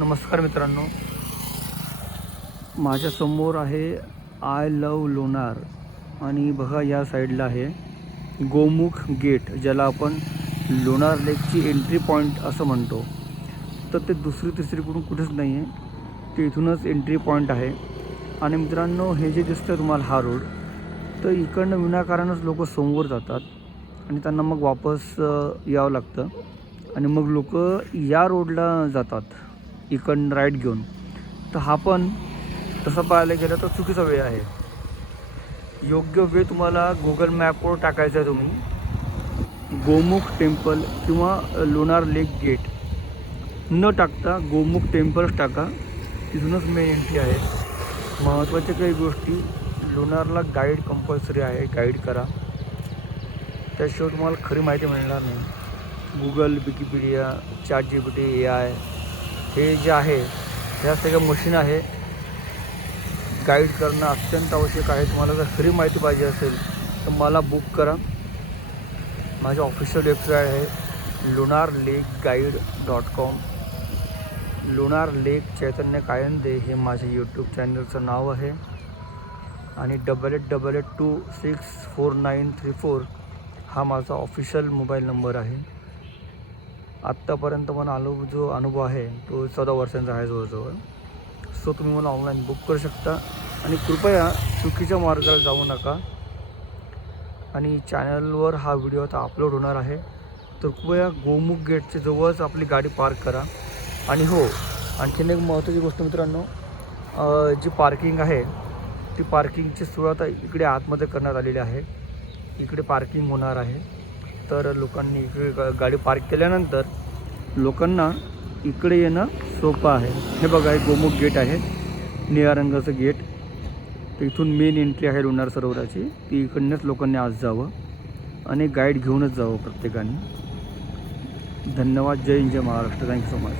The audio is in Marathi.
नमस्कार मित्रांनो, माझ्यासमोर आहे आय लव लोणार आणि बघा या साईडला आहे गोमुख गेट, ज्याला आपण लोणार लेकची एंट्री पॉईंट असं म्हणतो. तर ते दुसरी तिसरीकडून कुठेच नाही आहे, ते इथूनच एंट्री पॉईंट आहे. आणि मित्रांनो, हे जे दिसतं तुम्हाला हा रोड, तर इकडनं विनाकारणच लोक समोर जातात आणि त्यांना मग वापस यावं लागतं आणि मग लोक या रोडला जातात इकडनं राईट घेऊन. तर हा पण तसं पाहायला गेलं तर चुकीचा वे आहे. योग्य वे तुम्हाला गुगल मॅपवर टाकायचं आहे. तुम्ही गोमुख टेम्पल किंवा लोणार लेक गेट न टाकता गोमुख टेम्पलच टाका, तिथूनच मेन एंट्री आहे. महत्त्वाच्या काही गोष्टी, लोणारला गाईड कंपल्सरी आहे, गाईड करा, त्याशिवाय तुम्हाला खरी माहिती मिळणार नाही. गुगल, विकिपीडिया, ChatGPT, AI हे जे आहे ह्या सगळ्या मशीन आहे. गाईड करणं अत्यंत आवश्यक आहे. तुम्हाला जर खरी माहिती पाहिजे असेल तर मला बुक करा. माझं ऑफिशियल वेबसाईट आहे lunarlakeguide.com. लोणार लेक चैतन्य कायंदे हे माझे यूट्यूब चॅनलचं नाव आहे आणि 8882644934 हा माझा ऑफिशियल मोबाईल नंबर आहे. आत्तापर्यंत मला जो अनुभव आहे तो 14 वर्षांचा आहे जवळजवळ. सो तुम्ही मला ऑनलाईन बुक करू शकता आणि कृपया चुकीच्या मार्गाला जाऊ नका. आणि चॅनलवर हा व्हिडिओ आता अपलोड होणार आहे, तर कृपया गोमुख गेटच्या जवळच आपली गाडी पार्क करा. आणि हो, आणखीन एक महत्त्वाची गोष्ट मित्रांनो, जी पार्किंग आहे ती पार्किंगची सोय आता इकडे आतमध्ये करण्यात आलेली आहे. इकडे पार्किंग होणार आहे, तर लोकांनी इकडे गाडी पार्क केल्यानंतर लोकांना इकडे येणं सोपं आहे. हे बघा, एक गोमुख गेट आहे, निळ्या रंगाचं गेट. तर इथून मेन एंट्री आहे लोणार सरोवराची. ती इकडनंच लोकांनी आज जावं आणि गाईड घेऊनच जावं प्रत्येकाने. धन्यवाद. जय हिंद, जय महाराष्ट्र. Thank you so much.